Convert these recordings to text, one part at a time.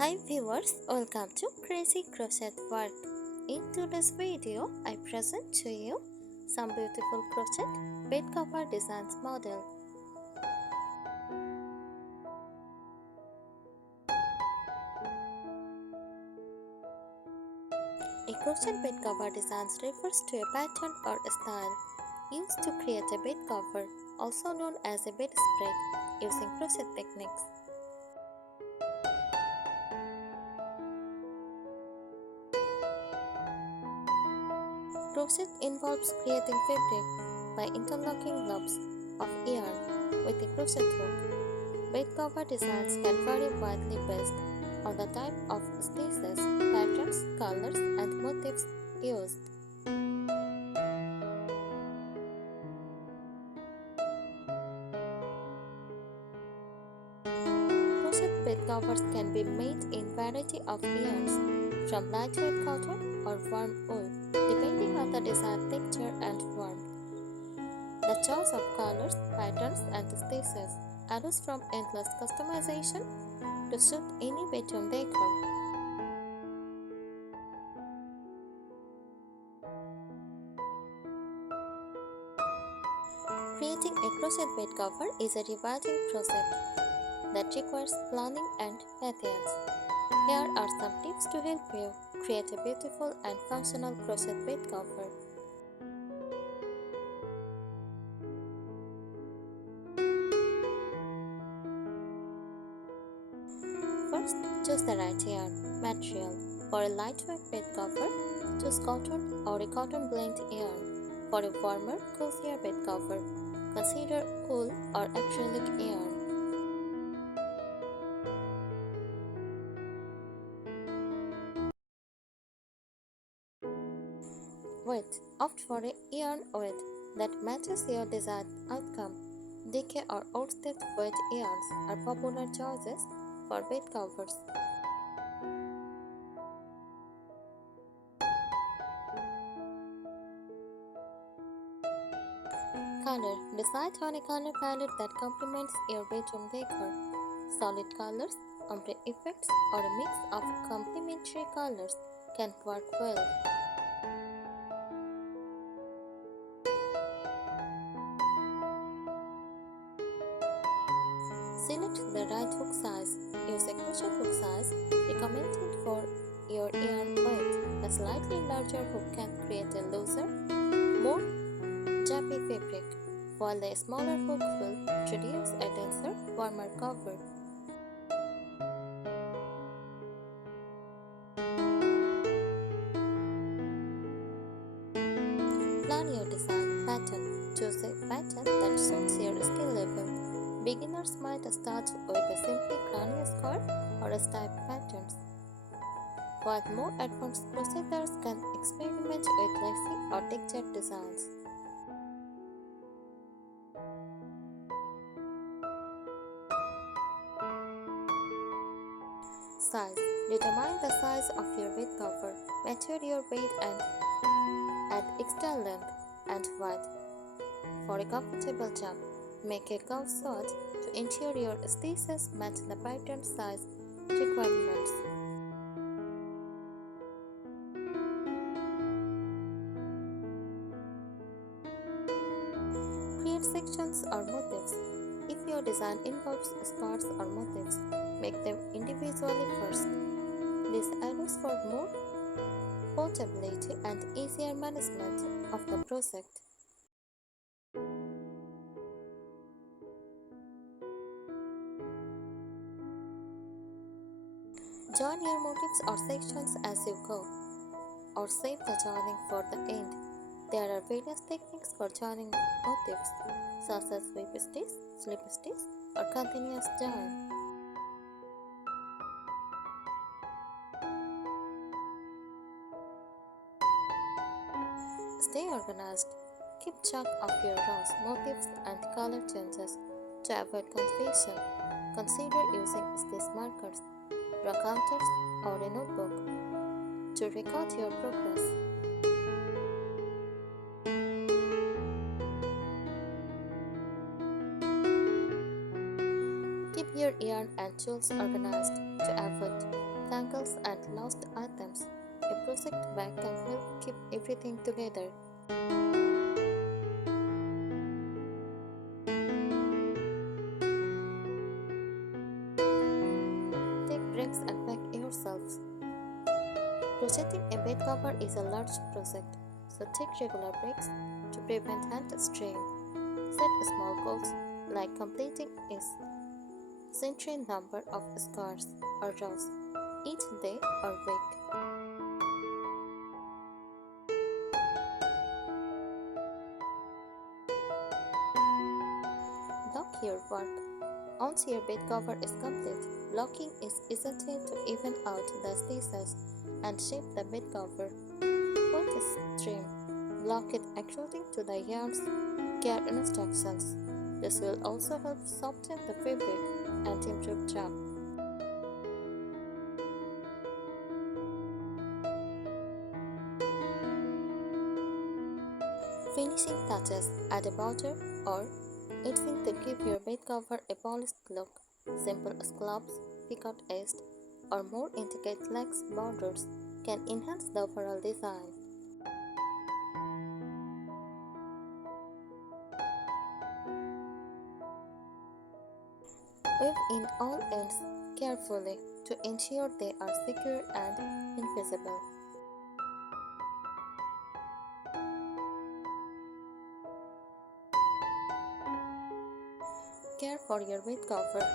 Hi viewers, welcome to Crazy Crochet Work. In today's video, I present to you some beautiful crochet bed cover designs model. A crochet bed cover designs refers to a pattern or a style used to create a bed cover, also known as a bedspread, using crochet techniques. Crochet involves creating fabric by interlocking loops of yarn with a crochet hook. Bed cover designs can vary widely based on the type of stitches, patterns, colors, and motifs used. Crochet bed covers can be made in variety of yarns, from lightweight cotton or warm wool, depending on the desired texture and warmth. The choice of colors, patterns, and stitches allows from endless customization to suit any bedroom decor. Creating a crochet bed cover is a rewarding project that requires planning and patience. Here are some tips to help you create a beautiful and functional crochet bed cover. First, choose the right yarn material. For a lightweight bed cover, choose cotton or a cotton blend yarn. For a warmer, cozier bed cover, consider wool or acrylic yarn. Width. Opt for a yarn width that matches your desired outcome. Decor or worsted weight yarns are popular choices for bed covers. Color. Decide on a color palette that complements your bedroom decor. Solid colors, ombre effects, or a mix of complementary colors can work well. Select the right hook size. Use a crochet hook size recommended for your yarn weight. A slightly larger hook can create a looser, more jappy fabric, while the smaller hook will produce a denser, warmer cover. Plan your design pattern. Choose a pattern that suits your skill level. Beginners might start with a simply granny scarf or stipe patterns, while more advanced crocheters can experiment with lacy or textured designs. Size. Determine the size of your bed cover. Measure your bed and add extra length and width. For a comfortable jump, make a curve swatch to ensure your stitches match the pattern size requirements. Create sections or motifs. If your design involves scars or motifs, make them individually first. This allows for more portability and easier management of the project. Join your motifs or sections as you go, or save the joining for the end. There are various techniques for joining motifs, such as whip stitch, slip stitch, or continuous join. Stay organized. Keep track of your rows, motifs, and color changes to avoid confusion. Consider using stitch markers, row counters, or a notebook to record your progress. Keep your yarn and tools organized to avoid tangles and lost items. A project bag can help keep everything together. Take breaks and pack yourselves. Crocheting a bed cover is a large project, so take regular breaks to prevent hand strain. Set small goals like completing a certain number of squares or rows each day or week. Lock your work. Once your bed cover is complete, locking is essential to even out the stitches and shape the bed cover. When it's trim, lock it according to the yarn's care instructions. This will also help soften the fabric and improve drop. Finishing touches: add a border or anything to give your bed cover a polished look. Simple scallops, picot edged, or more intricate lace borders can enhance the overall design. Weave in all ends carefully to ensure they are secure and invisible. Care for your bed cover.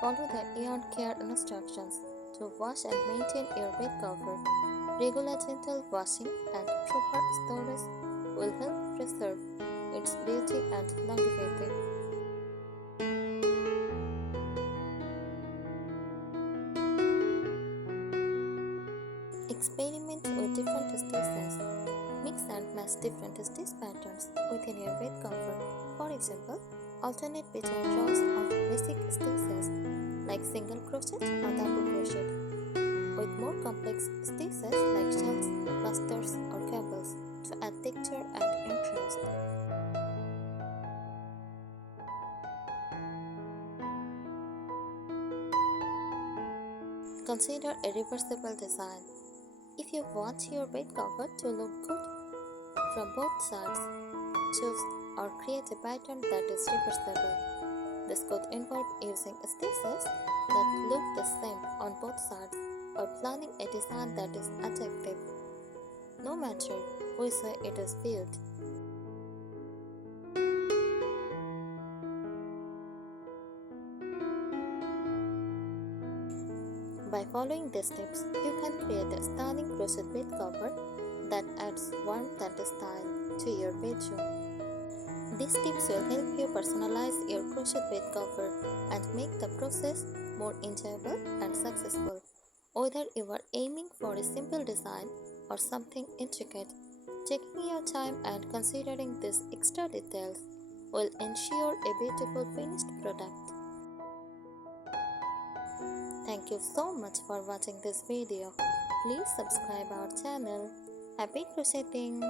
Follow the yarn care instructions to wash and maintain your bed cover. Regular gentle washing and proper storage will help preserve its beauty and longevity. Experiment with different stitches. Mix and match different stitch patterns within your bed cover. For example, alternate between rows of basic stitches like single crochet or double crochet with more complex stitches like shells, clusters, or cables to add texture and interest. Consider a reversible design. If you want your bed cover to look good from both sides, choose or create a pattern that is reversible. This could involve using stitches that look the same on both sides or planning a design that is attractive, no matter which way it is viewed. By following these tips, you can create a stunning crochet bed cover that adds warmth and style to your bedroom. These tips will help you personalize your crochet bed cover and make the process more enjoyable and successful. Whether you are aiming for a simple design or something intricate, taking your time and considering these extra details will ensure a beautiful finished product. Thank you so much for watching this video. Please subscribe our channel. Happy crocheting!